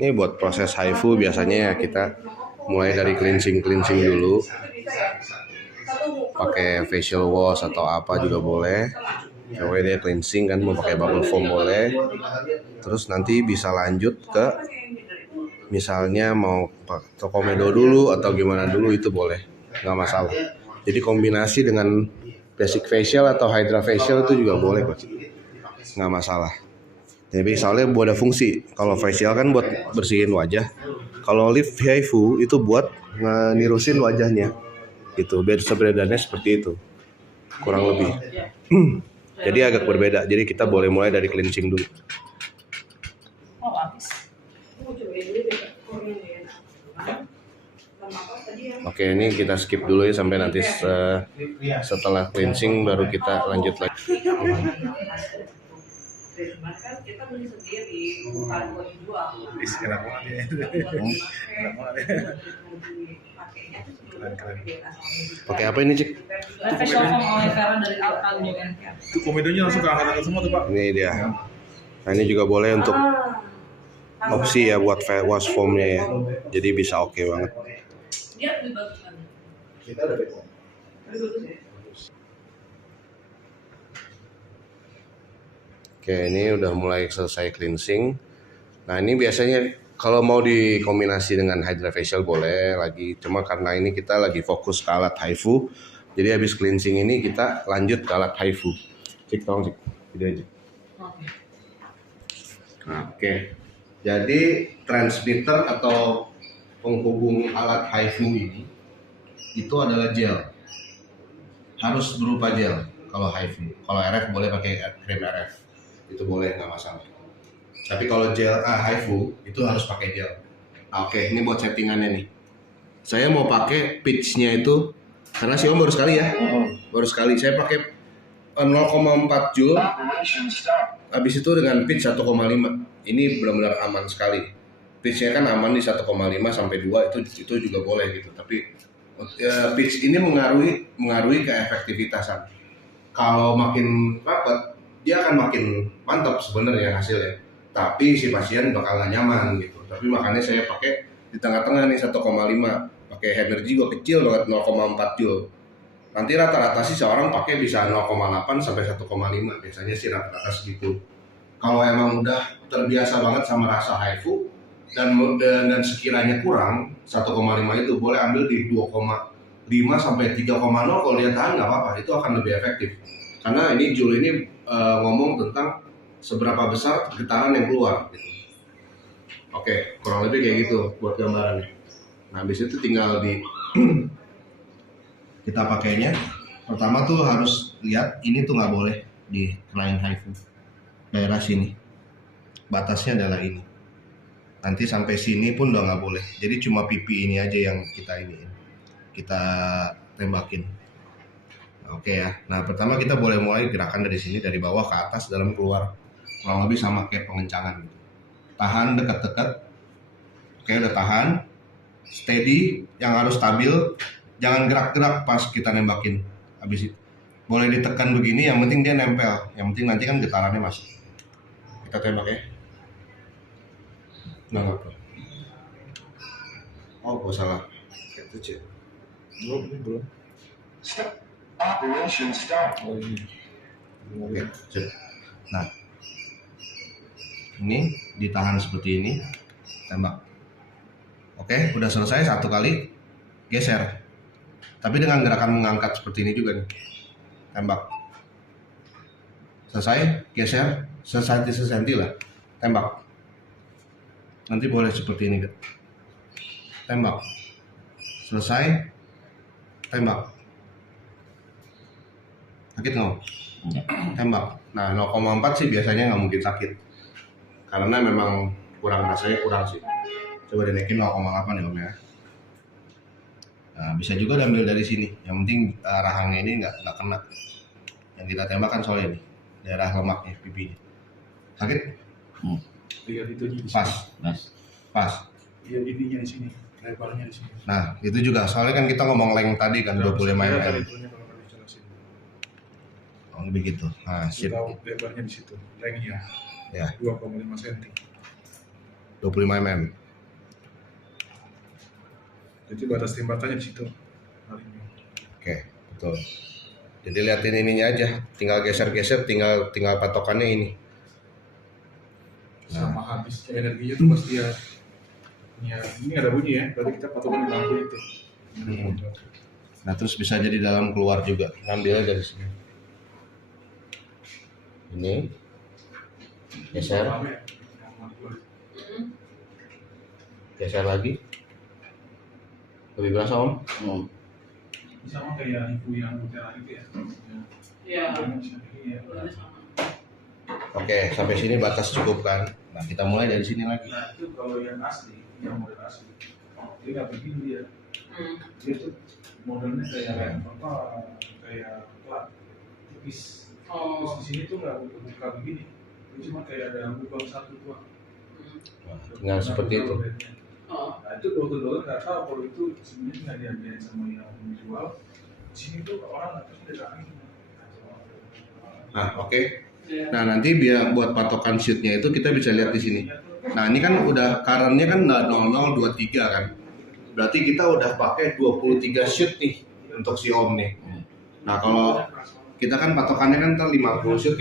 Ini buat proses HIFU biasanya ya kita mulai dari cleansing dulu. Pakai facial wash atau apa juga boleh. Coba dia cleansing kan, mau pakai bubble foam boleh. Terus nanti bisa lanjut ke misalnya mau ke komedo dulu atau gimana dulu, itu boleh, nggak masalah. Jadi kombinasi dengan basic facial atau hydra facial itu juga boleh kok, nggak masalah. Jadi soalnya ada fungsi. Kalau facial kan buat bersihin wajah. Kalau lift HIFU itu buat nirusin wajahnya. Gitu. Bedaannya seperti itu. Kurang lebih. Jadi agak berbeda. Jadi kita boleh mulai dari cleansing dulu. Oke, ini kita skip dulu ya sampai nanti setelah cleansing baru kita lanjut lagi. Kita beli sendiri, bukan buat dijual. Pakai apa ini, Cik? Facial foam aloe vera dari Alcaldo kan. Itu komedonya langsung ke angkatan semua tuh, Pak. Ini dia. Nah, ini juga boleh untuk opsi ya buat wash foamnya ya. Jadi bisa oke banget. Dia lebih bagus kan? Kita ada beko. Oke, ini udah mulai selesai cleansing. Nah, ini biasanya kalau mau dikombinasi dengan hydra facial boleh lagi. Cuma karena ini kita lagi fokus ke alat HIFU. Jadi habis cleansing ini kita lanjut ke alat HIFU. Cik, tolong Cik. Video aja. Oke. Jadi transmitter atau penghubung alat HIFU ini itu adalah gel. Harus berupa gel kalau HIFU. Kalau RF boleh pakai krim RF. Itu boleh, nggak masalah. Tapi kalau gel HIFU itu harus pakai gel. Oke, ini buat settingannya nih. Saya mau pakai pitch-nya itu karena si Om baru sekali ya. Baru sekali saya pakai 0,4 joule. Habis itu dengan pitch 1,5. Ini benar-benar aman sekali. Pitch-nya kan aman di 1,5 sampai 2 itu juga boleh gitu. Tapi pitch ini mengaruhi ke efektivitasan. Kalau makin rapat, dia akan makin mantap sebenarnya hasilnya. Tapi si pasien bakal nggak nyaman gitu. Tapi makanya saya pakai di tengah-tengah nih 1,5. Pakai energi juga kecil banget 0,4 joule. Nanti rata-rata sih seorang pakai bisa 0,8 sampai 1,5. Biasanya sih rata-rata segitu. Kalau emang udah terbiasa banget sama rasa HIFU dan sekiranya kurang 1,5 itu boleh ambil di 2,5 sampai 3,0. Kalau dia tahan nggak apa-apa, itu akan lebih efektif. Karena ini joule ini ngomong tentang seberapa besar getaran yang keluar gitu. Oke, kurang lebih kayak gitu buat gambarannya. Nah, habis itu tinggal kita pakainya. Pertama tuh harus lihat ini tuh nggak boleh dikenain HIFU. Daerah sini. Batasnya adalah ini. Nanti sampai sini pun udah nggak boleh. Jadi cuma pipi ini aja yang kita tembakin. Oke ya. Nah, pertama kita boleh mulai gerakan dari sini, dari bawah ke atas, dalam keluar. Kurang lebih sama kayak pengencangan gitu. Tahan dekat-dekat. Oke, udah tahan. Steady, yang harus stabil. Jangan gerak-gerak pas kita nembakin. Habis itu boleh ditekan begini, yang penting dia nempel. Yang penting nanti kan getarannya masuk. Kita tembak ya. Nggak apa. Oh, kok salah. Itu Cik. Belum. Stop. Operation start. Oh, ini. Oke, Cik. Nah, ini ditahan seperti ini, tembak. Oke, udah selesai satu kali, geser. Tapi dengan gerakan mengangkat seperti ini juga nih, tembak. Selesai, geser, sesenti lah, tembak. Nanti boleh seperti ini, tembak. Selesai, tembak. Sakit nggak? Tembak. Nah, 0,4 sih biasanya nggak mungkin sakit. Karena memang rasanya kurang sih. Coba dinaikin 0,8 ya Om ya. Nah, bisa juga diambil dari sini. Yang penting rahangnya ini nggak kena. Yang kita tembak kan soalnya nih, daerah lemaknya, pipinya. Sakit? Lihat itunya di sini. Pas. Iya, ininya di sini, lebarnya di sini. Nah, itu juga. Soalnya kan kita ngomong length tadi kan 25 mm. Oh, begitu. Nah, sip. Lebarnya di situ, lengthnya. Ya. 2,5 cm. 25 mm. Jadi batas tembakannya di situ. Oke, betul. Jadi liatin ininya aja, tinggal geser-geser, tinggal patokannya ini. Sama habis energinya tuh pasti ya. Ini ada bunyi ya, berarti kita patokan di lampu itu. Nah terus bisa jadi dalam keluar juga, ngambilnya dari sini. Ini geser, geser lagi. Lebih berasa om? Sama kayak ibu yang utara itu ya. Iya. Iya. Oke, sampai sini batas cukup kan? Nah kita mulai dari sini lagi. Nah itu kalau yang asli, yang model asli, dia nggak begini dia. Dia tuh modelnya kayak apa? Kayak plat, tipis. Terus di sini tuh nggak buka begini. Dia cuma kayak ada lubang satu doang. Nah, tinggal seperti itu. Nah itu dokter nggak tahu kalau itu sebenarnya nggak diambilin sama yang menjual. Di sini tuh orang atasnya ada angin. Nah oke. Nah nanti biar buat patokan shootnya itu kita bisa lihat di sini. Nah ini kan udah currentnya kan 0023 kan. Berarti kita udah pakai 23 shoot nih untuk si om nih. Nah kalau kita kan patokannya kan 50 shoot.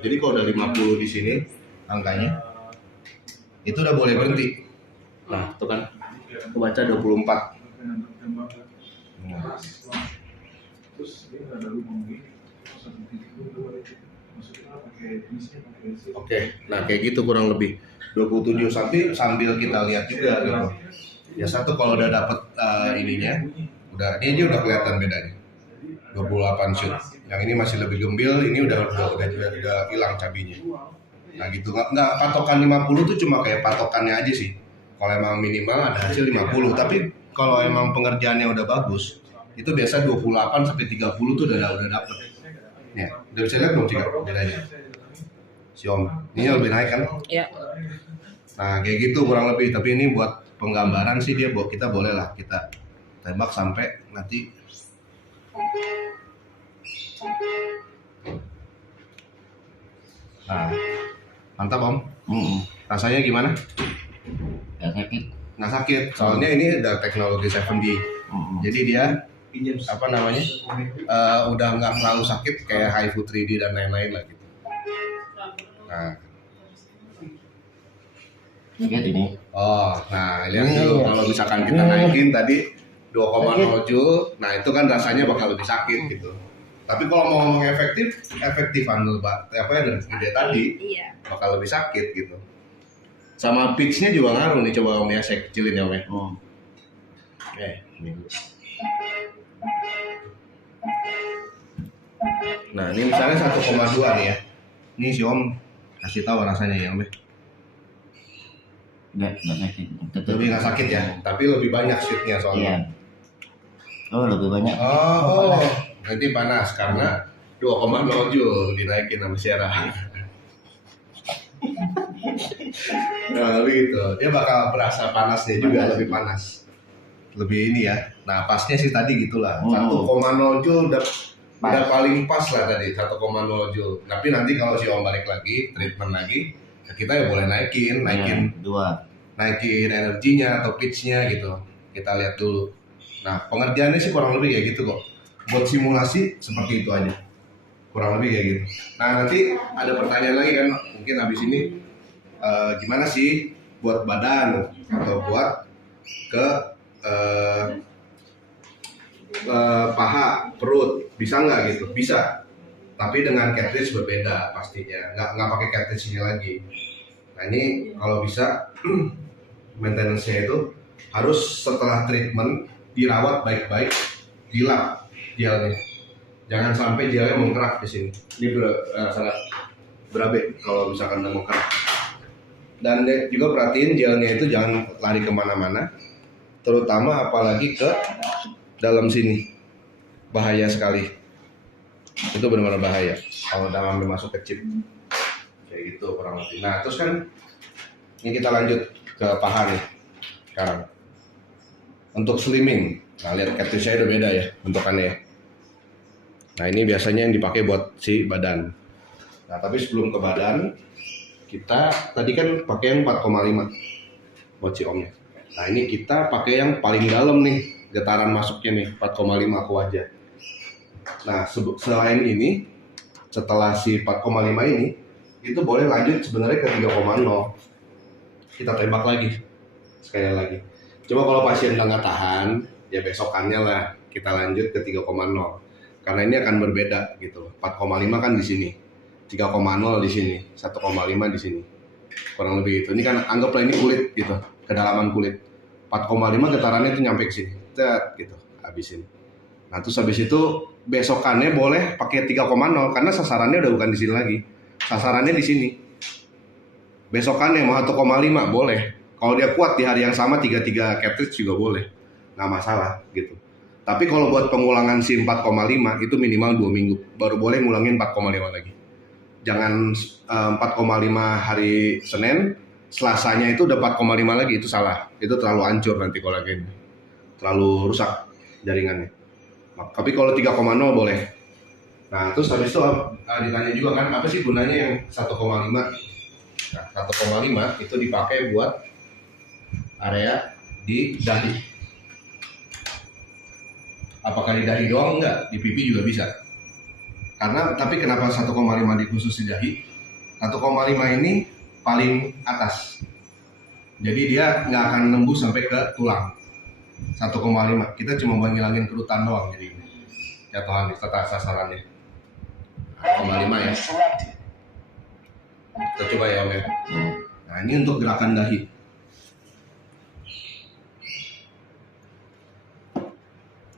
Jadi kalau udah 50 di sini angkanya, itu udah boleh berhenti. Nah itu kan kebaca 24. Nah. Terus dia nggak ada lubang begini. Satu titik dulu maksudnya pakai jenisnya pakai sih. Oke, nah kayak gitu kurang lebih 27 sambil kita lihat juga gitu. Ya satu kalau udah dapet ininya, ini udah kelihatan bedanya. 28 shoot. Yang ini masih lebih gembil, ini udah hilang cabinya. Nah gitu, nggak patokan 50 tuh cuma kayak patokannya aja sih. Kalau emang minimal ada hasil 50, tapi kalau emang pengerjaannya udah bagus, itu biasa 28 sampai 30 tuh udah dapet. Ya, udah bisa lihat belum sih bedanya? Si om, ini lebih naik kan? Iya. Nah kayak gitu kurang lebih, tapi ini buat penggambaran sih dia buat kita boleh lah kita tembak sampai nanti. Nah, mantap om. Rasanya gimana? Nggak sakit. Nggak sakit, soalnya ini ada teknologi 7D. Jadi dia apa namanya udah nggak terlalu sakit kayak HiFu 3D dan lain-lain lah gitu. Nah, Lihat ini. nah lihat dulu kalau misalkan kita naikin tadi 2,0 joule, nah itu kan rasanya bakal lebih sakit gitu. Tapi kalau mau ngomong efektifan apa yang gede tadi, bakal lebih sakit gitu. Sama pitch-nya juga ngaruh nih, coba om ya saya kecilin ya om ya. Ini dulu. Nah ini misalnya 1,2 nih ya. Ini si om kasih tahu rasanya ya om ya. Nggak sakit. Lebih nggak sakit ya, tapi lebih banyak shootnya Iya. soalnya. Oh lebih banyak. Nanti panas karena 2,0 joule dinaikin sama Sierra. Nah gitu, dia bakal berasa panasnya juga, lebih panas. Lebih ini ya. Nah pasnya sih tadi gitulah. 1,0 joule udah paling pas lah tadi 1,0 joule. Tapi nanti kalau si om balik lagi, treatment lagi, ya kita ya boleh naikin energinya atau pitch-nya gitu. Kita lihat dulu. Nah pengerjaannya sih kurang lebih kayak gitu kok. Buat simulasi seperti itu aja. Kurang lebih kayak gitu. Nah nanti ada pertanyaan lagi kan, mungkin habis ini gimana sih buat badan atau buat ke paha, perut, bisa nggak gitu? Bisa, tapi dengan cartridge berbeda pastinya, nggak pakai cartridge ini lagi. Nah ini kalau bisa maintenance-nya itu harus setelah treatment dirawat baik-baik, dilap gelnya, jangan sampai gelnya mengkerak di sini. Ini sangat berabe kalau misalkan udah mengkerak. Dan juga perhatiin gelnya itu jangan lari kemana-mana, terutama apalagi ke dalam sini, bahaya sekali. Itu benar-benar bahaya kalau udah sampai masuk ke chip kayak gitu kurang lebih. Nah terus kan ini kita lanjut ke paha nih sekarang. Untuk slimming, nah lihat cartridge-nya udah beda ya bentukannya ya. Nah ini biasanya yang dipakai buat si badan. Nah tapi sebelum ke badan, kita tadi kan pakai yang 4,5. mochi omnya. Nah ini kita pakai yang paling dalam nih, getaran masuknya nih 4,5 ke wajah. Nah selain ini, setelah si 4,5 ini, itu boleh lanjut sebenarnya ke 3,0. Kita tembak lagi, sekali lagi. Coba kalau pasien udah nggak tahan, ya besokannya lah kita lanjut ke 3,0. Karena ini akan berbeda gitu. 4,5 kan di sini, 3,0 di sini, 1,5 di sini. Kurang lebih itu. Ini kan anggaplah ini kulit gitu, kedalaman kulit. 4,5 getarannya itu nyampe ke sini, gitu, habisin. Nah terus habis itu besokannya boleh pakai 3,0 karena sasarannya udah bukan di sini lagi, sasarannya di sini. Besokannya mau 1,5 boleh. Kalau dia kuat di hari yang sama 3 cartridge juga boleh, nggak masalah gitu. Tapi kalau buat pengulangan SIM 4,5 itu minimal 2 minggu baru boleh ngulangin 4,5 lagi. Jangan 4,5 hari Senin, Selasanya itu udah 4,5 lagi, itu salah. Itu terlalu hancur nanti kolagennya, terlalu rusak jaringannya. Tapi kalau 3,0 boleh. Nah terus habis itu ditanya juga kan apa sih gunanya yang 1,5? Nah 1,5 itu dipakai buat area di dahi. Apakah di dahi doang? Enggak, di pipi juga bisa. Tapi kenapa 1,5 dikhusus di dahi? 1,5 ini paling atas. Jadi dia nggak akan nembus sampai ke tulang. 1,5. Kita cuma mau ngilangin kerutan doang jadi jatuhan setelah sasarannya. 1,5 ya. Kita coba ya Om ya. Nah ini untuk gerakan dahi.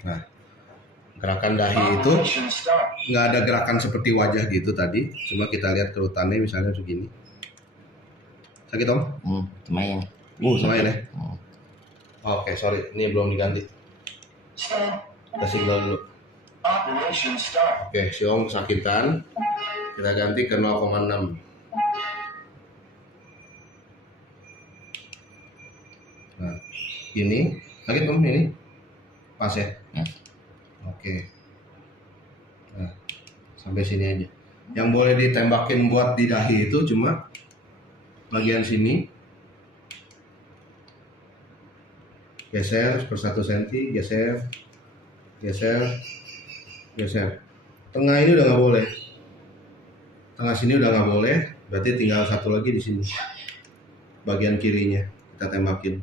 Nah gerakan dahi itu nggak ada gerakan seperti wajah gitu tadi. Cuma kita lihat kerutannya misalnya segini. Sakit Om? Lumayan. Lumayan ya? Hmm. Oke, sorry. Ini belum diganti. Kita single dulu. Oke, si Om kesakitan. Kita ganti ke 0,6. Nah, ini. Sakit Om ini? Pas ya? Ya. Oke. Nah, sampai sini aja. Yang boleh ditembakin buat di dahi itu cuma bagian sini, geser per 1 cm, geser, tengah ini udah nggak boleh, tengah sini udah nggak boleh, berarti tinggal satu lagi di sini, bagian kirinya kita tembakin.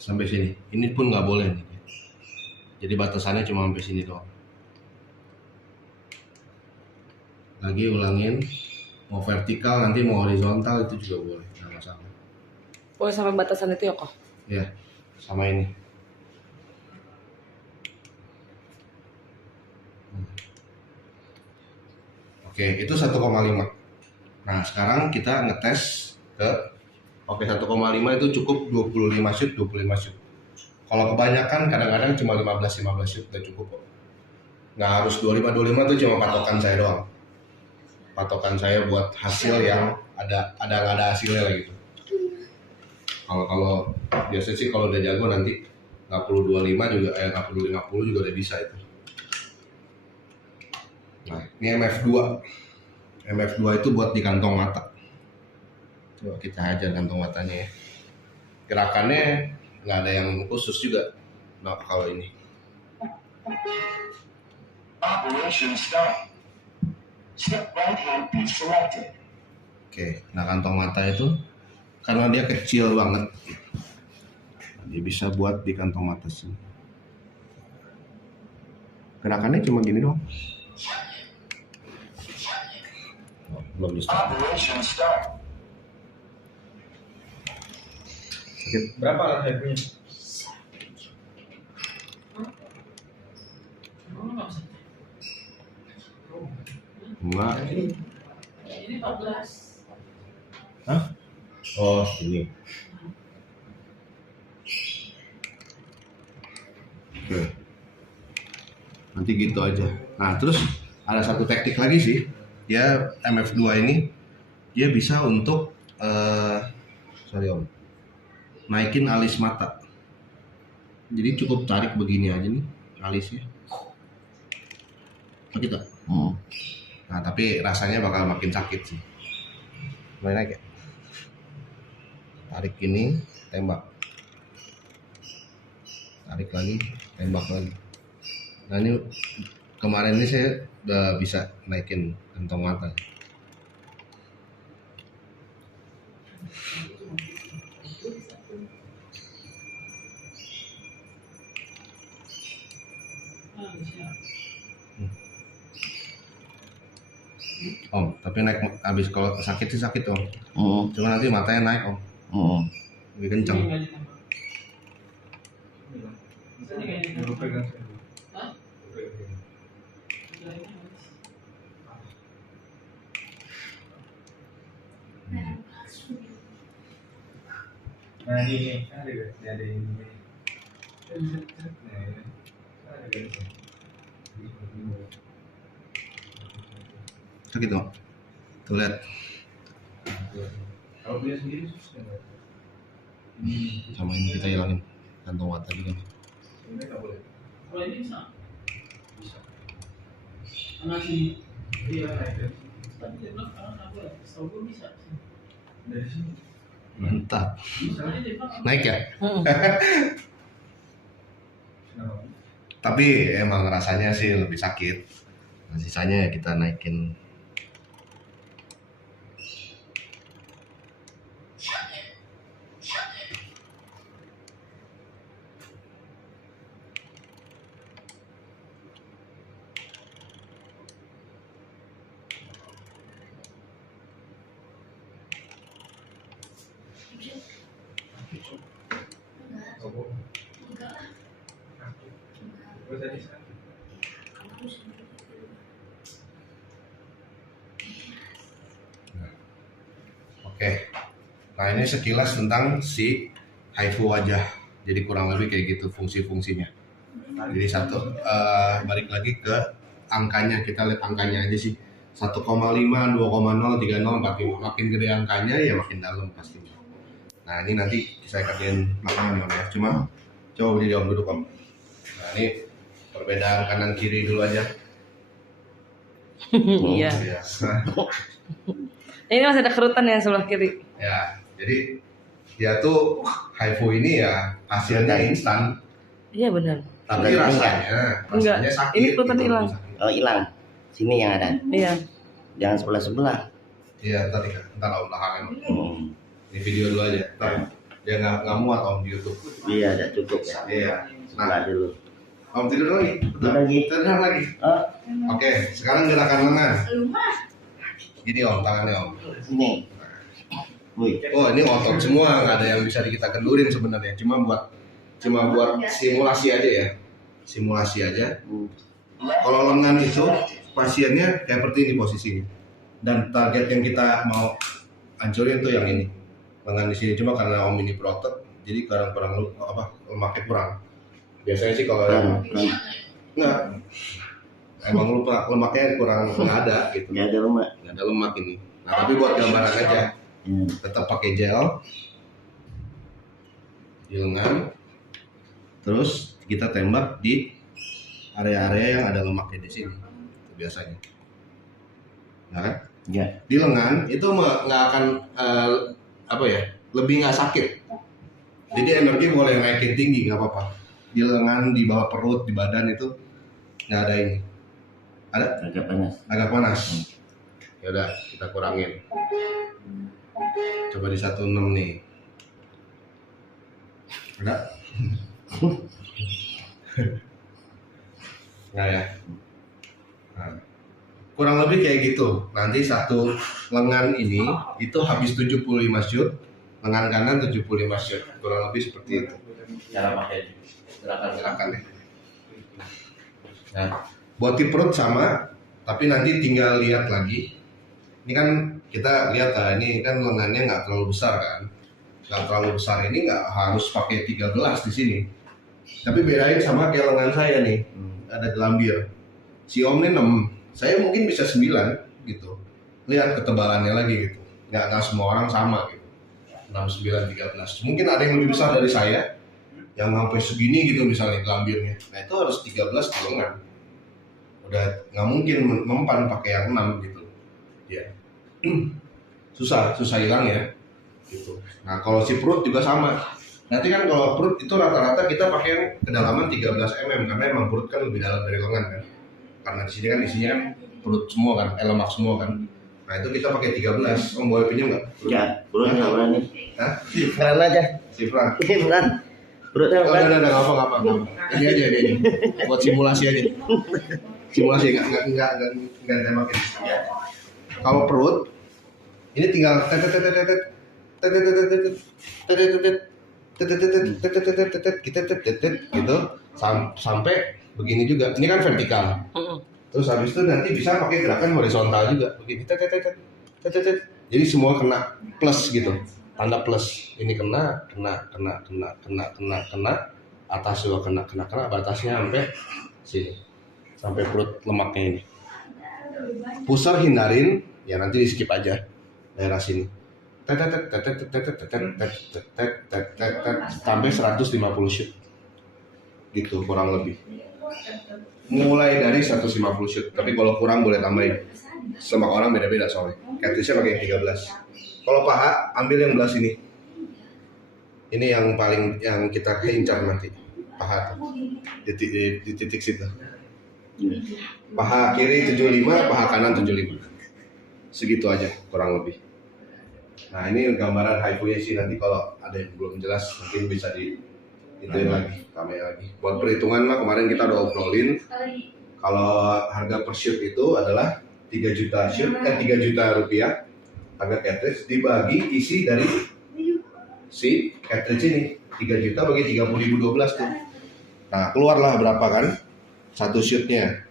Sampai sini. Ini pun nggak boleh nih. Jadi batasannya cuma sampai sini doang. Lagi ulangin. Mau vertikal nanti mau horizontal itu juga boleh, nggak masalah. Boleh sampai batasan itu ya kok? Ya, sama ini. Oke, itu 1,5. Nah, sekarang kita ngetes ke 1,5 itu cukup 25 shoot. Kalau kebanyakan kadang-kadang cuma 15 shoot udah cukup kok. Nggak harus 25 itu cuma patokan saya doang. Patokan saya buat hasil yang ada hasilnya lah gitu. Kalau biasa sih kalau udah jago nanti nggak perlu 25 juga, nggak perlu 50 juga udah bisa itu. Nah, ini MF2. MF2 itu buat di kantong mata. Coba kita hajar kantong matanya ya. Gerakannya nggak ada yang khusus juga. Nah, kalau ini. Operation start. Step right hand be selected. Oke, nah kantong mata itu karena dia kecil banget, dia bisa buat di kantong mata sini. Gerakannya cuma gini doang. Oh, belum bisa. Operation start. Sakit. Berapa harganya? Enggak. Ini 14. Hah? Oh, ini. Oke. Nanti gitu aja. Nah, terus ada satu teknik lagi sih. Ya MF2 ini dia bisa untuk sorry Om, naikin alis mata. Jadi cukup tarik begini aja nih alisnya. Sakit tak? Nah tapi rasanya bakal makin sakit sih. Mulai naik ya. Tarik gini, tembak. Tarik lagi, tembak lagi. Nah ini kemarin ini saya udah bisa naikin kantong mata. Om, tapi naik habis kalau sakit sih sakit om. Cuma nanti matanya naik om. Lebih kencang. Lu pegang saya. Nah ini ada gak? Ada ini. Ada gak? Sakit om. Tuh lihat. Kalau dia sendiri susah nggak? Sama ini kita hilangin kantong mata juga nih. Ini nggak boleh. Kalau ini bisa. Bisa. Anak sini. Iya naik kan. Tapi dia bilang kalau nggak boleh. Setahu gue bisa. Dari sini. Mantap. Bisa. Soalnya dia bilang. Naik ya? Kenapa? Tapi emang rasanya sih lebih sakit. Nah, sisanya ya kita naikin. Gue tadi sakit. Oke. Nah ini sekilas tentang si HIFU wajah. Jadi kurang lebih kayak gitu fungsi-fungsinya. Jadi balik lagi ke angkanya, kita lihat angkanya aja sih. 1,5, 2,0, 30, 45. Makin gede angkanya ya makin dalam pastinya. Nah ini nanti saya kerjain belakangan nih om ya. Cuma coba berdiri om duduk om. Nah ini perbedaan kanan kiri dulu aja. Iya. Biasa. Ini masih ada kerutan yang sebelah kiri. Ya, jadi dia tuh HIFU ini ya hasilnya instan, Iya benar. tapi rasanya Enggak. sakit. Ini kerutan gitu. hilang. Oh hilang. Sini yang ada. Iya. Jangan sebelah. Iya, tadi kan, ntar om belakangan. Ini video dulu aja. Ntar dia nggak muat om di YouTube. Iya, udah cukup ya. Iya. Sebelah Nah, dulu. om tidur lagi. Tidur lagi. Tidur lagi. Oh, Oke, sekarang gerakan lengan. Gini om, tangannya om. sini. Wih. Oh ini otot semua, nggak ada yang bisa kita kendurin sebenarnya. Cuma buat simulasi aja ya. Simulasi aja. Kalau lengan itu pasiennya kayak seperti ini posisinya. Dan target yang kita mau hancurin tuh yang ini. Lengan di sini cuma karena om ini berotot, jadi kurang lemaknya kurang. Biasanya sih kalau yang nggak, emang lupa lemaknya kurang nggak ada gitu. Nggak ada lemak. Nggak ada lemak ini. Nah tapi buat gambaran aja, tetap pakai gel di lengan, terus kita tembak di area-area yang ada lemaknya di sini biasanya. Nah kan? Ya. Di lengan itu nggak akan lebih nggak sakit. Jadi energi boleh naikin tinggi nggak apa-apa. Di lengan, di bawah perut, di badan itu nggak ada ini. Ada? Agak panas. Agak panas. Ya udah kita kurangin. Coba di 16 nih. Ada? Nggak ya? Nah, kurang lebih kayak gitu. Nanti satu lengan ini itu habis 75 shoot, lengan kanan 75 shoot. Kurang lebih seperti itu. Cara pakai Gerakannya. Nah, buat di perut sama, tapi nanti tinggal lihat lagi. Ini kan kita lihat lah, ini kan lengannya nggak terlalu besar kan, nggak terlalu besar, ini nggak harus pakai 13 di sini. Tapi bedain sama kayak lengan saya nih, ada gelambir. Si om ini 6, saya mungkin bisa 9 gitu. Lihat ketebalannya lagi gitu. Nggak semua orang sama gitu. 6, 9, 13. Mungkin ada yang lebih besar dari saya, yang sampai segini gitu misalnya lambirnya. Nah itu harus 13 kilo lengan. Udah nggak mungkin mempan pakai yang 6 gitu. Ya. Susah hilang ya. Gitu. Nah kalau si perut juga sama. Nanti kan kalau perut itu rata-rata kita pakai yang kedalaman 13 mm karena emang perut kan lebih dalam dari lengan kan. Karena di sini kan isinya kan perut semua kan, lemak semua kan. Nah itu kita pakai 13. Om boleh pinjam nggak? Ya, perutnya nggak berani. Hah? Sifran aja. Sifran. Sifran. Perutnya Oh, berani. udah, nggak apa. Ini aja. Buat simulasi aja. Simulasi nggak tembakin. Kalau perut ini tinggal gitu sampai begini juga. Ini kan vertikal. Terus habis itu nanti bisa pakai gerakan horizontal juga begini. Jadi semua kena plus gitu. Tanda plus. Ini kena, atas juga kena, batasnya sampai sini. Sampai perut lemaknya ini. Pusar hindarin, ya nanti di skip aja daerah sini. Sampai 150 shoot. Gitu kurang lebih. Mulai dari 150 shoot, tapi kalau kurang boleh tambahin. Semua orang beda-beda soalnya. Cartridge-nya pakai 13. Kalau paha, ambil yang belah sini. Ini yang kita incar nanti. Paha di titik situ. Paha kiri 75, paha kanan 75. Segitu aja kurang lebih. Nah ini gambaran haifunya sih, nanti kalau ada yang belum jelas mungkin bisa ituin lagi, tambahin lagi. Buat perhitungan mah kemarin kita udah obrolin. Kalau harga per shoot itu adalah 3 juta rupiah harga cartridge dibagi isi dari si cartridge ini 3 juta bagi 30.012 tuh. Nah keluarlah berapa kan satu shootnya.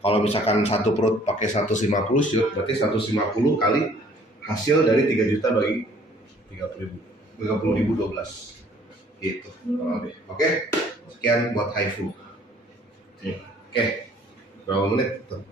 Kalau misalkan satu perut pakai 150 shoot, berarti 150 kali hasil dari 3 juta bagi 30.012 gitu. Oke, sekian buat haifu. Oke, berapa menit tuh?